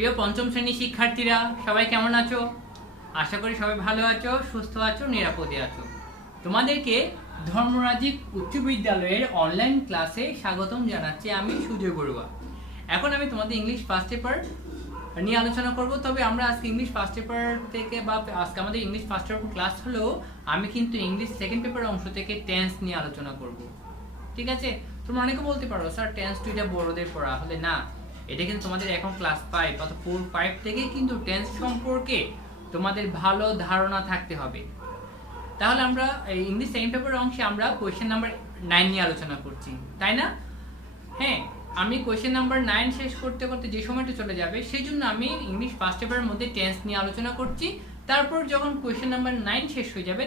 প্রিয় পঞ্চম শ্রেণীর শিক্ষার্থীরা সবাই কেমন আছো? আশা করি সবাই ভালো আছো, সুস্থ আছো, নিরাপদে আছো। তোমাদেরকে ধর্মরাজিক উচ্চ বিদ্যালয়ের অনলাইন ক্লাসে স্বাগতম জানাচ্ছি আমি সুজয় বড়ুয়া। এখন আমি তোমাদের ইংলিশ ফার্স্ট পেপার নিয়ে আলোচনা করব। তবে আমরা আজকে ইংলিশ ফার্স্ট পেপার থেকে বা আজকে আমাদের ইংলিশ ফার্স্ট পেপার ক্লাস হলেও আমি কিন্তু ইংলিশ সেকেন্ড পেপার অংশ থেকে টেন্স নিয়ে আলোচনা করব। ঠিক আছে? তোমরা অনেকে বলতে পারো স্যার টেন্স তো এটা বড়দের পড়া, হলে না, এটা কিন্তু তোমাদের এখন ক্লাস 5 অর্থাৎ 4-5 থেকেই কিন্তু টেন্স সম্পর্কে তোমাদের ভালো ধারণা থাকতে হবে। তাহলে আমরা এই ইংলিশ সেকেন্ড পেপার অংশে আমরা কোয়েশ্চেন নাম্বার 9 নিয়ে আলোচনা করছি, তাই না? হ্যাঁ, আমি কোয়েশ্চেন নাম্বার 9 শেষ করতে করতে যে সময়টা চলে যাবে সেই জন্য আমি ইংলিশ ফার্স্ট পেপারের মধ্যে টেন্স নিয়ে আলোচনা করছি। তারপর যখন কোয়েশ্চেন নাম্বার 9 শেষ হয়ে যাবে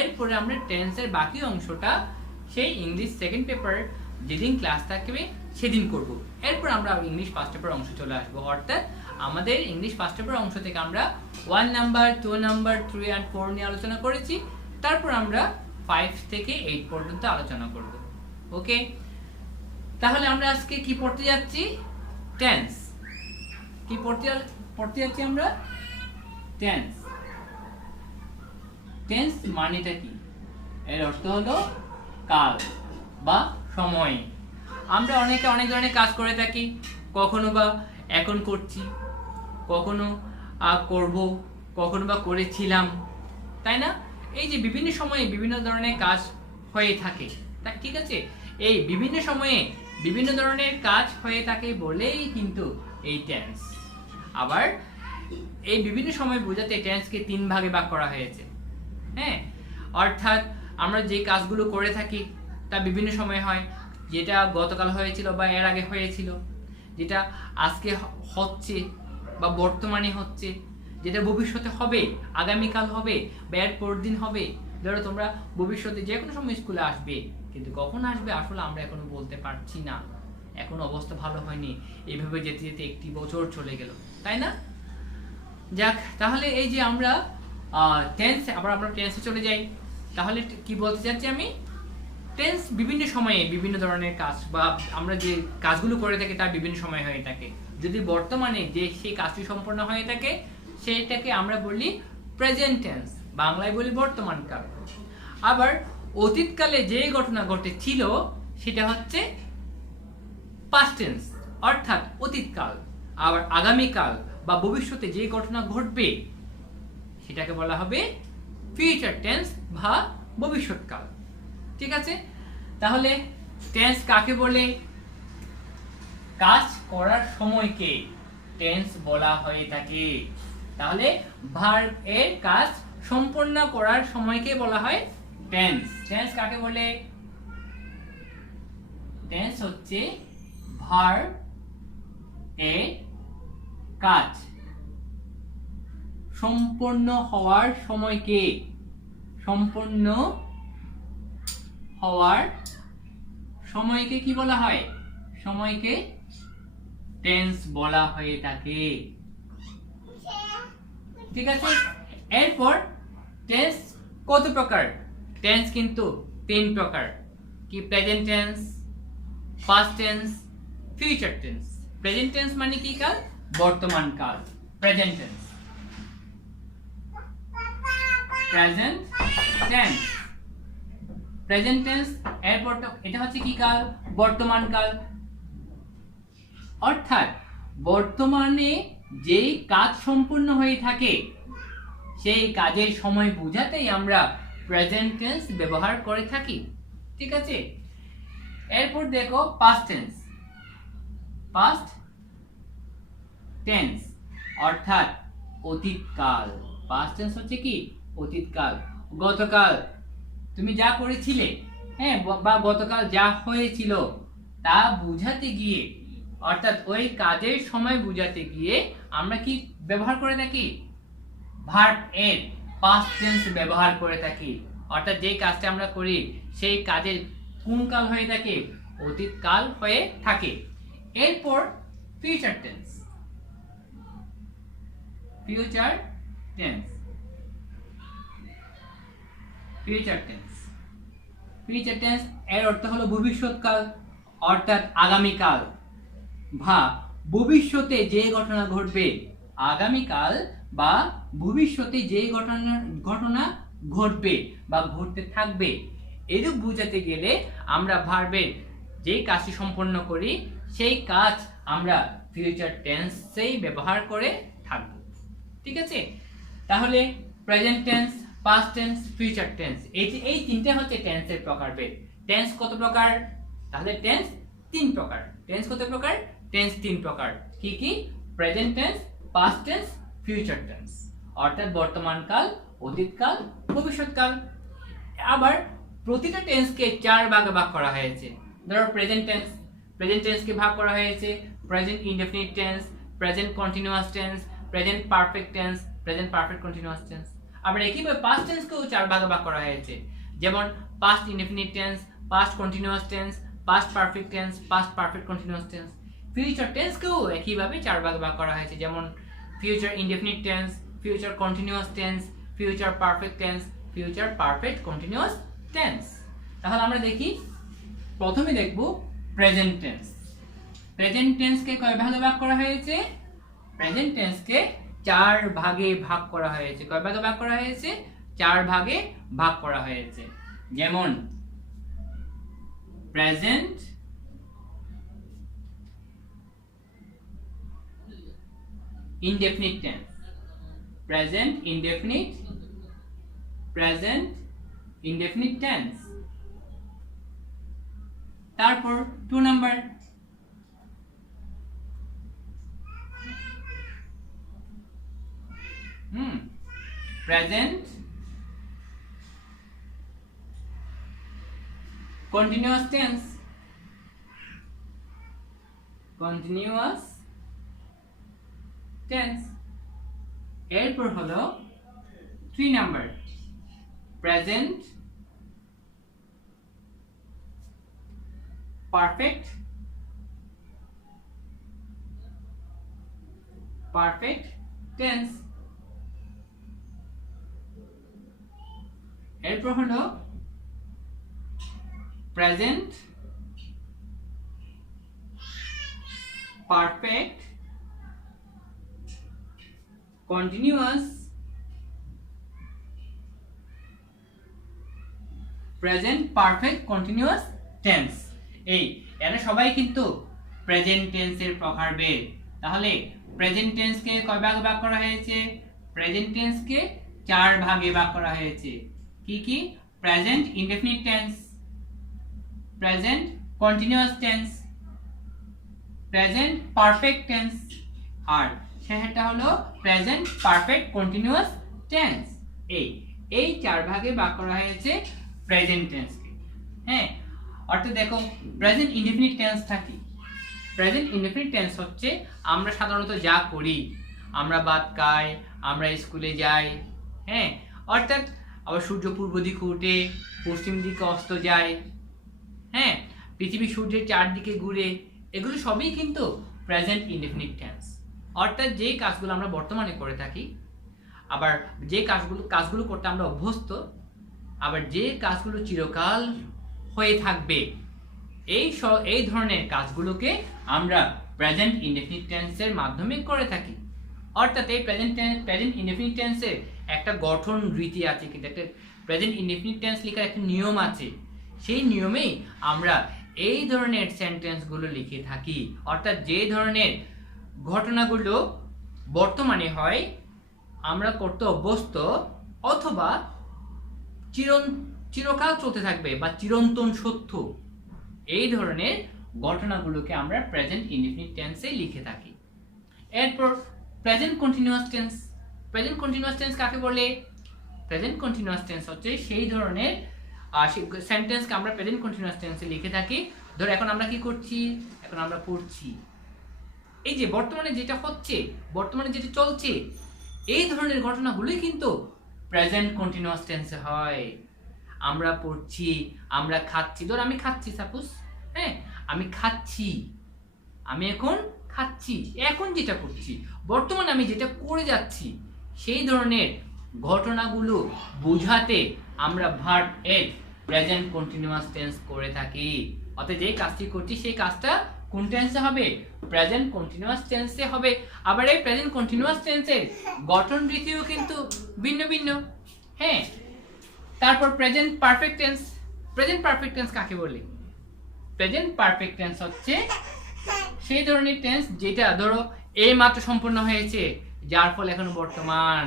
এরপরে আমরা টেন্সের বাকি অংশটা সেই ইংলিশ সেকেন্ড পেপার যেদিন ক্লাস থাকবে সেদিন করব। এরপর আমরা ইংলিশ ফার্স্ট পেপার অংশ চলে আসবো, অর্থাৎ আমাদের ইংলিশ ফার্স্ট পেপার অংশ থেকে আমরা 1 নাম্বার, 2 নাম্বার, 3 and 4 নিয়ে আলোচনা করেছি। তারপর আমরা 5 থেকে 8 পর্যন্ত আলোচনা করব। ওকে, তাহলে আমরা আজকে কি পড়তে যাচ্ছি? টেন্স। কি পড়তে যাচ্ছি আমরা? টেন্স। টেন্স মানেটা কি? এর অর্থ হলো কাল বা সময়। আমরা অনেকে অনেক ধরনের কাজ করে থাকি, কখনো বা এখন করছি, কখনো করব, কখনো বা করেছিলাম, তাই না? এই যে বিভিন্ন সময়ে বিভিন্ন ধরনের কাজ হয়ে থাকে, তা ঠিক আছে? এই বিভিন্ন সময়ে বিভিন্ন ধরনের কাজ হয়ে থাকে বলেই কিন্তু এই টেন্স। আবার এই বিভিন্ন সময় বোঝাতে টেন্সকে 3 ভাগে ভাগ করা হয়েছে। হ্যাঁ, অর্থাৎ আমরা যে কাজগুলো করে থাকি তা বিভিন্ন সময় হয়, যেটা গতকাল হয়েছিল বা এর আগে হয়েছিল, যেটা আজকে হচ্ছে বা বর্তমানে হচ্ছে, যেটা ভবিষ্যতে হবে, আগামীকাল হবে বা এর পরের দিন হবে। ধরো তোমরা ভবিষ্যতে যে কোনো সময় স্কুলে আসবে, কিন্তু কখন আসবে আসলে আমরা এখনো বলতে পারছি না, এখন অবস্থা ভালো হয়নি, এইভাবে যেতে যেতে 1 বছর চলে গেল, তাই না? যাক, তাহলে এই যে আমরা টেন্স, আবার আমরা টেন্সে চলে যাই। তাহলে কি বলতে চাচ্ছি আমি? টেন্স বিভিন্ন সময়ে বিভিন্ন ধরনের কাজ বা আমরা যে কাজগুলো করে থাকি তার বিভিন্ন সময় হয়ে থাকে। যদি বর্তমানে যে সেই কাজটি সম্পন্ন হয়ে থাকে সেটাকে আমরা বলি প্রেজেন্ট টেন্স, বাংলায় বলি বর্তমান কাল। আবার অতীতকালে যে ঘটনা ঘটেছিল সেটা হচ্ছে পাস্ট টেন্স, অর্থাৎ অতীতকাল। আবার আগামীকাল বা ভবিষ্যতে যে ঘটনা ঘটবে সেটাকে বলা হবে ফিউচার টেন্স বা ভবিষ্যৎকাল। ঠিক আছে? তাহলে টেন্স কাকে বলে? কাজ করার সময়কে টেন্স বলা হয়ে থাকে। তাহলে ভার্ব এর কাজ সম্পন্ন করার সময়কে বলা হয় টেন্স। টেন্স কাকে বলে? টেন্স হচ্ছে ভার্ব এর কাজ সম্পন্ন হওয়ার সময়কে, সম্পন্ন হওয়ার সময়কে কি বলা হয়? সময়কে টেন্স বলা হয়ে থাকে। ঠিক আছে? এরপর টেন্স কত প্রকার? টেন্স কিন্তু 3 প্রকার। কি? Present tense, past tense, future tense. Present tense মানে কি কাল? বর্তমান কাল, present tense. Present tense, present tense এরপর এটা হচ্ছে কি কাল? বর্তমান কাল। অর্থাৎ বর্তমানে যেই কাজ সম্পূর্ণ হয়ে থাকে সেই কাজের সময় বোঝাতেই আমরা প্রেজেন্ট টেন্স ব্যবহার করে থাকি। ঠিক আছে? এরপর দেখো পাস্ট টেন্স। পাস্ট টেন্স অর্থাৎ অতীতকাল। পাস্ট টেন্স হচ্ছে কি? অতীতকাল। গতকাল তুমি যা করেছিলে, হ্যাঁ, বা গতকাল যা হয়েছিল তা বুঝাতে গিয়ে, অর্থাৎ ওই কাজের সময় বুঝাতে গিয়ে আমরা কি ব্যবহার করে থাকি? ভার্ব এর পাস্ট টেন্স ব্যবহার করে থাকি। অর্থাৎ যে কাজটা আমরা করি সেই কাজের কোন কাল হয়ে থাকে? অতীতকাল হয়ে থাকে। এরপর future tense. Future tense, future tense, future tense এর অর্থ হলো ভবিষ্যৎকাল, অর্থাৎ আগামীকাল বা ভবিষ্যতে যে ঘটনা ঘটবে, আগামীকাল বা ভবিষ্যতে যে ঘটনা ঘটবে বা ঘটতে থাকবে, এরূপ বোঝাতে গেলে আমরা ভার্বের যে কাজটি সম্পন্ন করি সেই কাজ আমরা ফিউচার টেন্সেই ব্যবহার করে থাকব। ঠিক আছে? তাহলে present tense, past tense, future tense, এই তিনটে হচ্ছে টেন্সের প্রকারভেদ। টেন্স কত প্রকার? তাহলে টেন্স তিন প্রকার। টেন্স কত প্রকার? টেন্স তিন প্রকার। কি কি? Present tense, past tense, future tense, অর্থাৎ বর্তমানকাল, অতীতকাল, ভবিষ্যৎকাল। আবার প্রতিটা টেন্সকে চার ভাগে ভাগ করা হয়েছে। ধরো প্রেজেন্ট টেন্স, প্রেজেন্ট টেন্সকে ভাগ করা হয়েছে present indefinite tense, present continuous tense, present perfect tense, present perfect continuous tense. আবার একইভাবে পাস্ট টেন্সকেও চার ভাগে ভাগ করা হয়েছে, যেমন past indefinite tense, past continuous tense, past perfect tense, past perfect continuous tense. Future টেন্সকেও একইভাবে চার ভাগে ভাগ করা হয়েছে, যেমন future indefinite tense, future continuous tense, future perfect tense, future perfect continuous tense. তাহলে আমরা দেখি, প্রথমে দেখব প্রেজেন্ট টেন্স। প্রেজেন্ট টেন্সকে কয় ভাগে ভাগ করা হয়েছে? প্রেজেন্ট টেন্সকে চার ভাগে ভাগ করা হয়েছে। কয় ভাগে ভাগ করা হয়েছে? চার ভাগে ভাগ করা হয়েছে। যেমন present indefinite tense, present indefinite tense। তারপর 2 নাম্বার present continuous tense, এরপর হলো 3 নাম্বার প্রেজেন্ট পারফেক্ট টেন্স। এরপর হলো প্রেজেন্ট পারফেক্ট কন্টিনিউয়াস টেন্স। এরা সবাই কিন্তু প্রেজেন্ট টেন্সের প্রকারভেদ। তাহলে প্রেজেন্ট টেন্সকে কয় ভাগে ভাগ করা হয়েছে? প্রেজেন্ট টেন্সকে চার ভাগে ভাগ করা হয়েছে। কি কি? Present indefinite tense, present continuous tense, present perfect tense, আর সেটা হলো প্রেজেন্ট পারফেক্ট কন্টিনিউয়াস টেন্স। এই চার ভাগে ভাগ করা হয়েছে প্রেজেন্ট টেন্সকে। হ্যাঁ, অর্থাৎ দেখো প্রেজেন্ট ইনডেফিনিট টেন্সটা কি? প্রেজেন্ট ইনডেফিনিট টেন্স হচ্ছে আমরা সাধারণত যা করি, আমরা ভাত খাই, আমরা স্কুলে যাই, হ্যাঁ, অর্থাৎ আবার সূর্য পূর্ব দিকে উঠে পশ্চিম দিকে অস্ত যায়, হ্যাঁ, পৃথিবী সূর্যের চারদিকে ঘুরে, এগুলো সবই কিন্তু প্রেজেন্ট ইনডেফিনিট টেন্স। অর্থাৎ যে কাজগুলো আমরা বর্তমানে করে থাকি, আবার যে কাজগুলো করতে আমরা অভ্যস্ত, আবার যে কাজগুলো চিরকাল হয়ে থাকবে, এই ধরনের কাজগুলোকে আমরা প্রেজেন্ট ইনডেফিনিট টেন্সের মাধ্যমে করে থাকি। অর্থাৎ এই প্রেজেন্ট ইনডেফিনিট টেন্সের একটা গঠন রীতি আছে, কিন্তু একটা প্রেজেন্ট ইনডেফিনিট টেন্স লেখার একটা নিয়ম আছে। সেই নিয়মেই আমরা এই ধরনের সেন্টেন্সগুলো লিখে থাকি। অর্থাৎ যে ধরনের ঘটনাগুলো বর্তমানে হয়, আমরা করতে অভ্যস্ত, অথবা চিরকাল চলতে থাকবে বা চিরন্তন সত্য, এই ধরনের ঘটনাগুলোকে আমরা প্রেজেন্ট ইনডেফিনিট টেন্সে লিখে থাকি। এরপর present continuous tense. Present continuous tense কাকে বলে? প্রেজেন্ট কন্টিনিউয়াস টেন্স হচ্ছে সেই ধরনের সেন্টেন্সকে আমরা প্রেজেন্ট কন্টিনিউয়াস টেন্সে লিখে থাকি। ধর এখন আমরা কি করছি? এখন আমরা পড়ছি। এই যে বর্তমানে যেটা হচ্ছে, বর্তমানে যেটা চলছে, এই ধরনের ঘটনাগুলোই কিন্তু প্রেজেন্ট কন্টিনিউয়াস টেন্সে হয়। আমরা পড়ছি, আমরা খাচ্ছি। ধর আমি খাচ্ছি, সাপোজ, হ্যাঁ, আমি খাচ্ছি, আমি এখন খাচ্ছি, এখন যেটা করছি, বর্তমানে আমি যেটা করে যাচ্ছি, সেই ধরনের ঘটনাগুলো বোঝাতে আমরা ভার্ব এর প্রেজেন্ট কন্টিনিউয়াস টেন্স করে থাকি। অর্থাৎ যে কাজটি করছি সেই কাজটা কোন টেন্সে হবে? প্রেজেন্ট কন্টিনিউয়াস টেন্সে হবে। আবার এই প্রেজেন্ট কন্টিনিউয়াস টেন্সের গঠন রীতিও কিন্তু ভিন্ন ভিন্ন। হ্যাঁ, তারপর present perfect tense. Present perfect tense কাকে বলে? প্রেজেন্ট পারফেক্ট টেন্স হচ্ছে সেই ধরনের টেন্স যেটা ধরো এই মাত্র সম্পূর্ণ হয়েছে, যার ফলে এখনো বর্তমান,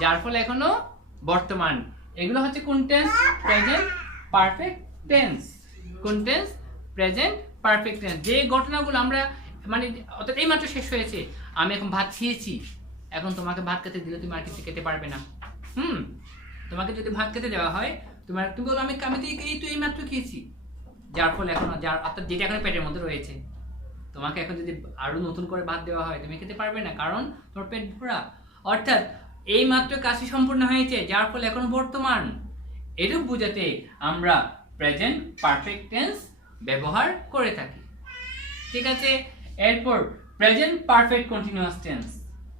যার ফলে এখনো বর্তমান। এগুলো হচ্ছে কোন টেন্স? Present perfect tense. কোন টেন্স? Present perfect tense. যে ঘটনাগুলো আমরা মানে অর্থাৎ এই মাত্র শেষ হয়েছে, আমি এখন ভাত খেয়েছি, এখন তোমাকে ভাত খেতে দিলে তুমি আর কিছু খেতে পারবে না। তোমাকে যদি ভাত খেতে দেওয়া হয়, তুমি বলো আমি এই মাত্র খেয়েছি, যার ফলে এখন যার অর্থাৎ যেটা এখন পেটের মধ্যে রয়েছে, তোমাকে এখন যদি আরো নতুন করে ভাত দেওয়া হয় তুমি খেতে পারবে না, কারণ তোমার পেট ভরা। অর্থাৎ এই মাত্র কাজটি সম্পূর্ণ হয়েছে, যার ফলে এখন বর্তমান। এরূপ বোঝাতে আমরা প্রেজেন্ট পারফেক্ট টেন্স ব্যবহার করে থাকি। ঠিক আছে, এরপর present perfect continuous tense.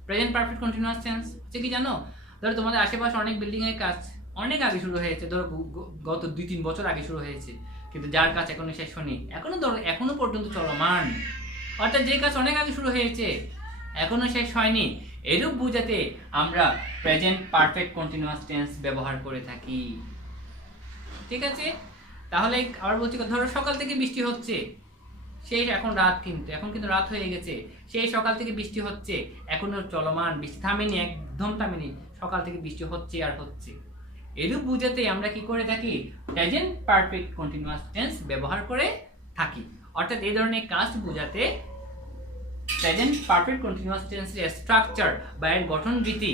Present perfect continuous tense হচ্ছে কি জানো? ধরো তোমাদের আশেপাশে অনেক বিল্ডিং এর কাজ অনেক আগে শুরু হয়েছে, ধরো গত 2-3 বছর আগে শুরু হয়েছে, কিন্তু যার কাজ এখনো শেষ হয়নি, এখনো পর্যন্ত চলমান। অর্থাৎ যে কাজ অনেক আগে শুরু হয়েছে এখনো শেষ হয়নি, এরূপ বোঝাতে আমরা প্রেজেন্ট পারফেক্ট কন্টিনিউয়াস টেন্স ব্যবহার করে থাকি। ঠিক আছে, তাহলে আবার বলছি, ধরো সকাল থেকে বৃষ্টি হচ্ছে, সেই এখন কিন্তু রাত হয়ে গেছে, সেই সকাল থেকে বৃষ্টি হচ্ছে, এখনো চলমান, বৃষ্টি থামেনি, একদম থামেনি, সকাল থেকে বৃষ্টি হচ্ছে আর হচ্ছে। এরূপ বোঝাতে আমরা কি করে থাকি? প্রেজেন্ট পারফেক্ট কন্টিনিউয়াস টেন্স ব্যবহার করে থাকি। অর্থাৎ এই ধরনের কাজ বোঝাতে প্রেজেন্ট পারফেক্ট কন্টিনিউয়াস টেন্সের স্ট্রাকচার বা এর গঠন রীতি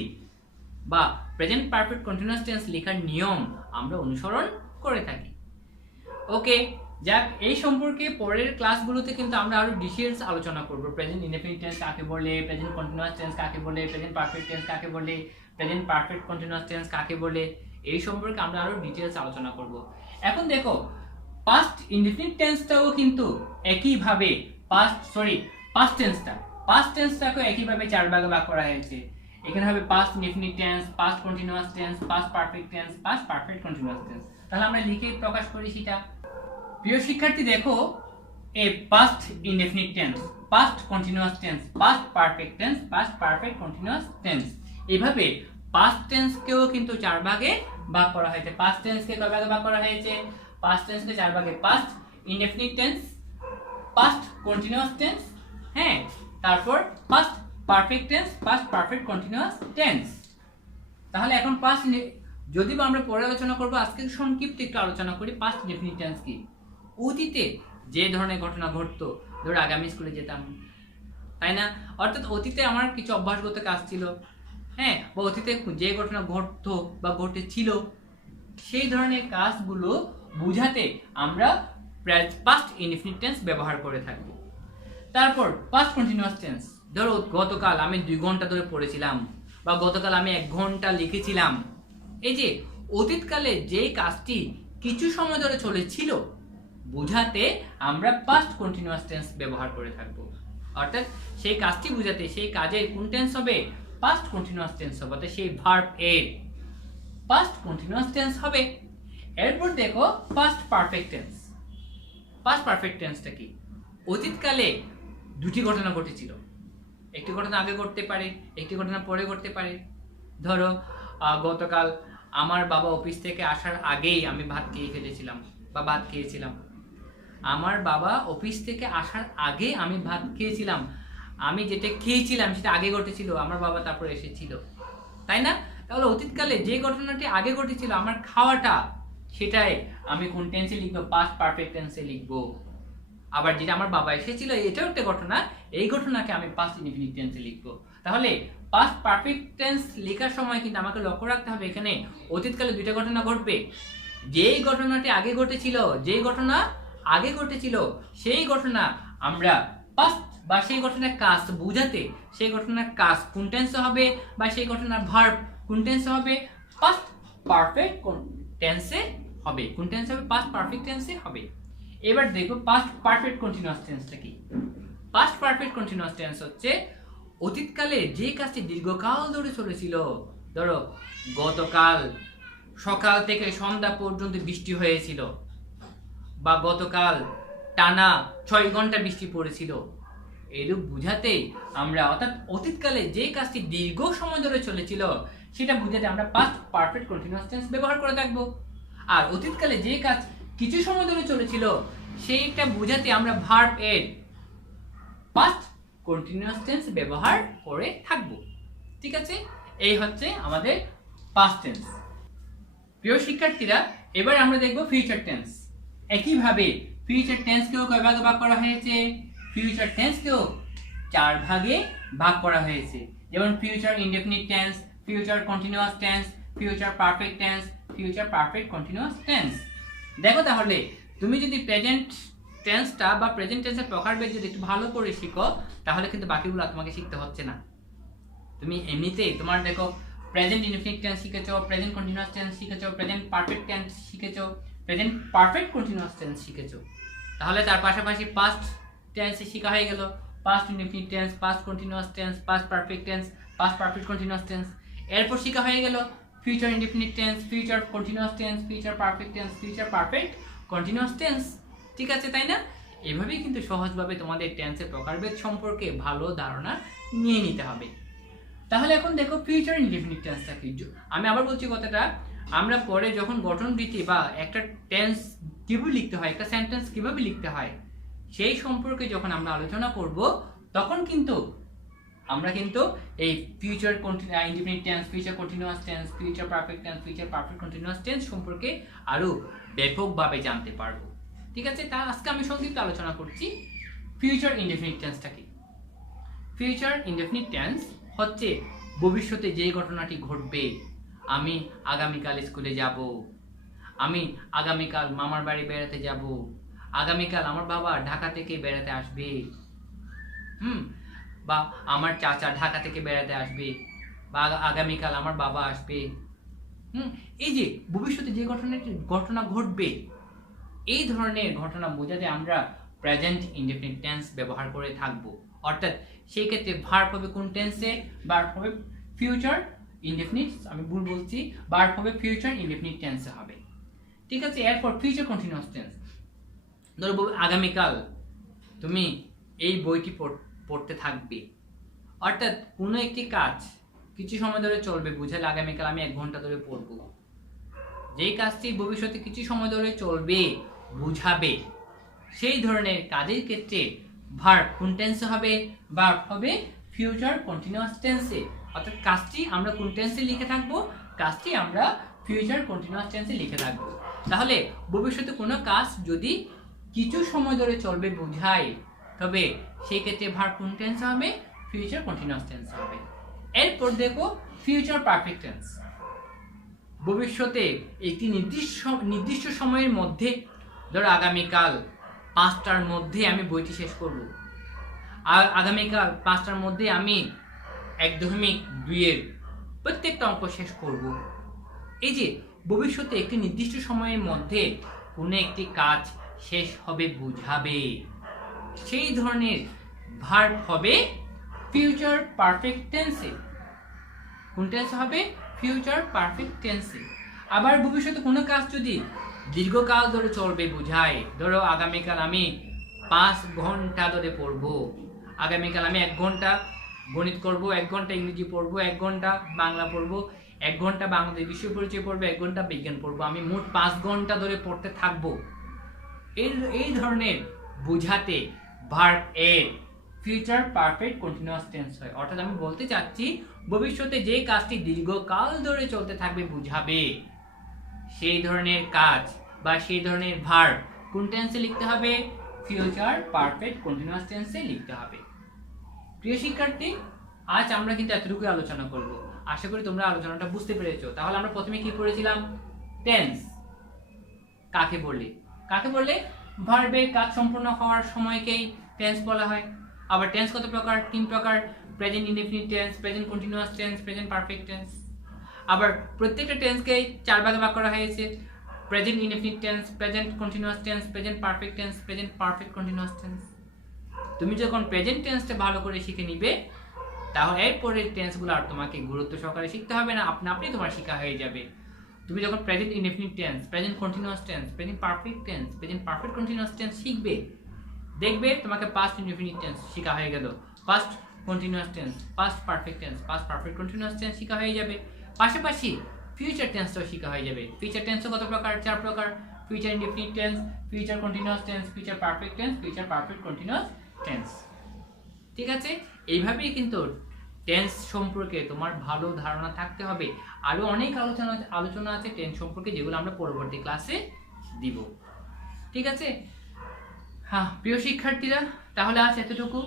বা প্রেজেন্ট পারফেক্ট কন্টিনিউয়াস টেন্স লেখার নিয়ম আমরা অনুসরণ করে থাকি। ওকে, যাক, এই সম্পর্কে পরের ক্লাসগুলোতে কিন্তু আমরা আরো ডিটেইলস আলোচনা করব। প্রেজেন্ট ইনডেফিনিট টেন্স কাকে বলে, প্রেজেন্ট কন্টিনিউয়াস টেন্স কাকে বলে, প্রেজেন্ট পারফেক্ট টেন্স কাকে বলে, প্রেজেন্ট পারফেক্ট কন্টিনিউয়াস টেন্স কাকে বলে, এই সম্পর্কে আমরা আরো ডিটেইলস আলোচনা করব। এখন দেখো, পাস্ট ইনডেফিনিট টেন্সটাও কিন্তু একইভাবে পাস্ট টেন্সটাকে একইভাবে 4 ভাগে ভাগ করা হয়েছে। এখানে হবে past indefinite tense, past continuous tense, past perfect tense, past perfect continuous tense. তাহলে আমরা লিখে প্রকাশ করি সেটা। প্রিয় শিক্ষার্থী, দেখো, এই past indefinite tense, past continuous tense, past perfect tense, past perfect continuous tense, এইভাবে পাস্ট টেন্সকেও কিন্তু 4 ভাগে ভাগ করা হয়েছে। পাস্ট টেন্সকে কয় ভাগে ভাগ করা হয়েছে? পাস্ট টেন্সকে 4 ভাগে, past indefinite tense, past continuous tense, হ্যাঁ, তারপর past perfect tense, past perfect continuous tense. তাহলে এখন পাস্ট, যদি বা আমরা পরে আলোচনা করব, আজকে সংক্ষিপ্ত একটু আলোচনা করি পাস্ট ইনডেফিনিট টেন্স কি। অতীতে যে ধরনের ঘটনা ঘটতো, ধরো আগে আমি স্কুলে যেতাম, তাই না? অর্থাৎ অতীতে আমার কিছু অভ্যাসগত কাজ ছিল, হ্যাঁ, বা অতীতে যে ঘটনা ঘটতো বা ঘটেছিল, সেই ধরনের কাজগুলো বুঝাতে আমরা পাস্ট ইনডেফিনিট টেন্স ব্যবহার করে থাকব। তারপর পাস্ট কন্টিনিউয়াস টেন্স, ধরো গতকাল আমি 2 ঘন্টা ধরে পড়েছিলাম, বা গতকাল আমি 1 ঘন্টা লিখেছিলাম। এই যে অতীতকালে যে কাজটি কিছু সময় ধরে চলেছিল বুঝাতে আমরা পাস্ট কন্টিনিউয়াস টেন্স ব্যবহার করে থাকব। অর্থাৎ সেই কাজটি বুঝাতে সেই কাজের কোন টেন্স হবে? পাস্ট কন্টিনিউয়াস টেন্স হবে, অর্থাৎ সেই ভার্ব এর পাস্ট কন্টিনিউয়াস টেন্স হবে। এরপর দেখো past perfect tense. Past perfect টেন্সটা কি? অতীতকালে 2টি ঘটনা ঘটেছিল, একটি ঘটনা আগে ঘটতে পারে, একটি ঘটনা পরে ঘটতে পারে। ধরো গতকাল আমার বাবা অফিস থেকে আসার আগেই আমি ভাত খেয়েছিলাম। আমার বাবা অফিস থেকে আসার আগে আমি ভাত খেয়েছিলাম। আমি যেটা খেয়েছিলাম সেটা আগে ঘটেছিল, আমার বাবা তারপরে এসেছিল, তাই না? তাহলে অতীতকালে যে ঘটনাটি আগে ঘটেছিল, আমার খাওয়াটা, সেটাই আমি কোন টেন্সে লিখবো? পাস্ট পারফেক্ট টেন্সে লিখবো। আবার যেটা আমার বাবা এসেছিল, এটাও একটা ঘটনা, এই ঘটনাকে আমি পাস্ট ইনডেফিনিট টেন্সে লিখবো। তাহলে পাস্ট পারফেক্ট টেন্স লেখার সময় কিন্তু আমাকে লক্ষ্য রাখতে হবে, এখানে অতীতকালে 2টা ঘটনা ঘটবে। যেই ঘটনাটি আগে ঘটেছিল, সেই ঘটনা আমরা পাস্ট বা সেই ঘটনার কাজ বুঝাতে, সেই ঘটনার কাজ কোন টেন্সে হবে বা সেই ঘটনার ভার্ব কোন টেন্সে হবে? পাস্ট পারফেক্ট টেন্সে হবে। কোন টেন্সে হবে? পাস্ট পারফেক্ট টেন্সে হবে। এবার দেখো পাস্ট পারফেক্ট কন্টিনিউয়াস টেন্সটা কি। পাস্ট পারফেক্ট কন্টিনিউয়াস টেন্স হচ্ছে অতীতকালে যে কাজটি দীর্ঘকাল ধরে চলেছিল। ধরো গতকাল সকাল থেকে সন্ধ্যা পর্যন্ত বৃষ্টি হয়েছিল, বা গতকাল টানা 6 ঘন্টা বৃষ্টি পড়েছিল। এরূপ বুঝাতে আমরা অর্থাৎ অতীতকালে যে কাজটি দীর্ঘ সময় ধরে চলেছিল সেটা বুঝাতে আমরা পাস্ট পারফেক্ট কন্টিনিউয়াস টেন্স ব্যবহার করে থাকবো। আর অতীতকালে যে কাজ কিছু সময় ধরে চলেছিল সেইটা বুঝাতে আমরা ভার্ব এর পাস্ট কন্টিনিউয়াস টেন্স ব্যবহার করে থাকবো। ঠিক আছে, এই হচ্ছে আমাদের পাস্ট টেন্স। প্রিয় শিক্ষার্থীরা, এবার আমরা দেখব ফিউচার টেন্স। একইভাবে ফিউচার টেন্সকেও কয় ভাগে ভাগ করা হয়েছে? ফিউচার টেন্সকেও 4 ভাগে ভাগ করা হয়েছে। যেমন future indefinite tense, future continuous tense, future perfect tense, future perfect continuous tense. দেখো তাহলে তুমি যদি প্রেজেন্ট টেন্সটা বা প্রেজেন্ট টেন্সের প্রকারভেদ যদি একটু ভালো করে শিখো তাহলে কিন্তু বাকিগুলো তোমাকে শিখতে হচ্ছে না। তুমি এমনিতেই তোমার দেখো প্রেজেন্ট ইনডেফিনিট টেন্স শিখেছো, প্রেজেন্ট কন্টিনিউয়াস টেন্স শিখেছো, প্রেজেন্ট পারফেক্ট টেন্স শিখেছো, প্রেজেন্ট পারফেক্ট কন্টিনিউয়াস টেন্স শিখেছো। তাহলে তার পাশাপাশি পাস্ট টেন্স শেখা হয়ে গেল, past indefinite tense, past continuous tense, past perfect tense, past perfect continuous tense. এরপর শেখা হয়ে গেল future indefinite tense, future continuous tense, future perfect tense, future perfect continuous tense. ঠিক আছে, তাই না? এভাবেই কিন্তু সহজভাবে তোমাদের টেন্সের প্রকারভেদ সম্পর্কে ভালো ধারণা নিয়ে নিতে হবে। তাহলে এখন দেখো ফিউচার ইনডেফিনিট টেন্সটা কি। আমি আবার বলছি কথাটা, আমরা পরে যখন গঠনরীতি বা একটা টেন্স কিভাবে লিখতে হয়, একটা সেন্টেন্স কিভাবে লিখতে হয় সেই সম্পর্কে যখন আমরা আলোচনা করব তখন কিন্তু আমরা এই future indefinite tense, future continuous tense, future perfect tense, future perfect continuous tense সম্পর্কে আরো ব্যাপকভাবে জানতে পারবো। ঠিক আছে, তা আজকে আমি সংক্ষিপ্ত আলোচনা করছি ফিউচার ইনডেফিনিট টেন্সটা কি। ফিউচার ইনডেফিনিট টেন্স হচ্ছে ভবিষ্যতে যে ঘটনাটি ঘটবে। আমি আগামীকাল স্কুলে যাব, আমি আগামীকাল মামার বাড়ি বেড়াতে যাব, আগামীকাল আমার বাবা ঢাকা থেকে বেড়াতে আসবে, বা আমার চাচা ঢাকা থেকে বেড়াতে আসবে, বা আগামীকাল আমার বাবা আসবে। এই যে ভবিষ্যতে যে ঘটনা ঘটবে এই ধরনের ঘটনা বোঝাতে আমরা প্রেজেন্ট ইনডেফিনিট টেন্স ব্যবহার করে থাকব। অর্থাৎ সেই ক্ষেত্রে ভার্ব হবে কোন টেন্সে? ভার্ব হবে ফিউচার ইনডেফিনিট, আমি ভুল বলছি, ভার্ব হবে ফিউচার ইনডেফিনিট টেন্সে হবে। ঠিক আছে, এরপর ফিউচার কন্টিনিউয়াস টেন্স। ধরো আগামীকাল তুমি এই বইটি পড়তে থাকবে, অর্থাৎ কোনো একটি কাজ কিছু সময় ধরে চলবে বুঝালে আগামীকাল আমি 1 ঘন্টা ধরে পড়বো। যেই কাজটি ভবিষ্যতে কিছু সময় ধরে চলবে বুঝাবে সেই ধরনের কাজের ক্ষেত্রে ভার্ব কোন টেন্সে হবে? ভার্ব হবে ফিউচার কন্টিনিউয়াস টেন্সে। অর্থাৎ কাজটি আমরা কোন টেন্সে লিখে থাকবো? কাজটি আমরা ফিউচার কন্টিনিউয়াস টেন্সে লিখে থাকবো। তাহলে ভবিষ্যতে কোনো কাজ যদি কিছু সময় ধরে চলবে বোঝায় তবে সেই ক্ষেত্রে ভার্ব কোন টেন্সে হবে? ফিউচার কন্টিনিউয়াস টেন্সে হবে। এরপর দেখো ফিউচার পারফেক্ট টেন্স। ভবিষ্যতে একটি নির্দিষ্ট সময়ের মধ্যে, ধরো আগামীকাল 5টার মধ্যে আমি বইটি শেষ করব, আগামীকাল 5টার মধ্যে আমি 1.2 প্রত্যেকটা অঙ্ক শেষ করব। এই যে ভবিষ্যতে একটি নির্দিষ্ট সময়ের মধ্যে কোনো একটি কাজ শেষ হবে বুঝাবে সেই ধরনের ভার্ব হবে ফিউচার পারফেক্ট টেন্সে। কোন টেন্সে হবে? ফিউচার পারফেক্ট টেন্সে। আবার ভবিষ্যতে কোনো কাজ যদি দীর্ঘকাল ধরে চলবে বোঝায়, ধরো আগামীকাল আমি 5 ঘন্টা ধরে পড়বো, আগামীকাল আমি 1 ঘন্টা গণিত করব, 1 ঘন্টা ইংরেজি পড়বো, 1 ঘন্টা বাংলা পড়বো, 1 ঘন্টা বাংলাদেশ বিশ্ব পরিচয় পড়বো, 1 ঘন্টা বিজ্ঞান পড়বো, আমি মোট 5 ঘন্টা ধরে পড়তে থাকবো। এই ধরনের বোঝাতে ভার্ব এর ফিউচার পারফেক্ট কন্টিনিউয়াস টেন্স হয়। অর্থাৎ আমি বলতে চাচ্ছি ভবিষ্যতে যে কাজটি দীর্ঘকাল ধরে চলতে থাকবে বুঝাবে সেই ধরনের কাজ বা সেই ধরনের ভার্ব কোন টেন্সে লিখতে হবে? ফিউচার পারফেক্ট কন্টিনিউয়াস টেন্সে লিখতে হবে। প্রিয় শিক্ষার্থী, আজ আমরা কিন্তু এতটুকুই আলোচনা করব। আশা করি তোমরা আলোচনাটা বুঝতে পেরেছো। তাহলে আমরা প্রথমে কি পড়েছিলাম? টেন্স কাকে বলে? ভার্বের কাজ সম্পূর্ণ হওয়ার সময়কেই টেন্স বলা হয়। আবার টেন্স কত প্রকার? 3 প্রকার: present indefinite tense, present continuous tense, present perfect tense. আবার প্রত্যেকটা টেন্সকে 4 ভাগে ভাগ করা হয়েছে: present indefinite tense, present continuous tense, present perfect tense, present perfect continuous tense. তুমি যখন প্রেজেন্ট টেন্সটা ভালো করে শিখে নিবে তাহলে এরপরের টেন্সগুলো আর তোমাকে গুরুত্ব সহকারে শিখতে হবে না, আপনি তোমার শেখা হয়ে যাবে। তুমি যখন present indefinite tense, present continuous tense, present perfect tense, present perfect continuous tense শিখবে দেখবে তোমাকে পাস্ট ইনডিফিনিট টেন্স শেখা হয়ে গেল, past continuous tense, past perfect tense, past perfect continuous tense শেখা হয়ে যাবে। পাশাপাশি ফিউচার টেন্সটাও শেখা হয়ে যাবে। ফিউচার টেন্সও কত প্রকার? 4 প্রকার। Future indefinite tense, future continuous tense, future perfect tense, future perfect continuous tense. ঠিক আছে, এইভাবেই কিন্তু টেন্স সম্পর্কে তোমার ভালো ধারণা থাকতে হবে। আরও অনেক আলোচনা আছে টেন্স সম্পর্কে, যেগুলো আমরা পরবর্তী ক্লাসে দিব। ঠিক আছে, হ্যাঁ প্রিয় শিক্ষার্থীরা, তাহলে আজ এতটুকু।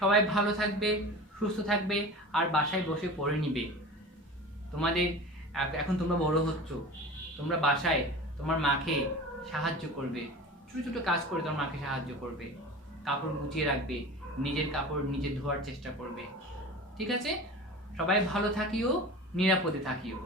সবাই ভালো থাকবে, সুস্থ থাকবে, আর বাসায় বসে পড়ে নিবে। তোমাদের এখন তোমরা বড় হচ্ছ, তোমরা বাসায় তোমার মাকে সাহায্য করবে, ছোটো ছোটো কাজ করে তোমার মাকে সাহায্য করবে, কাপড় গুছিয়ে রাখবে, নিজের কাপড় নিজে ধোয়ার চেষ্টা করবে। ঠিক আছে, সবাই ভালো থাকিও, নিরাপদে থাকিও।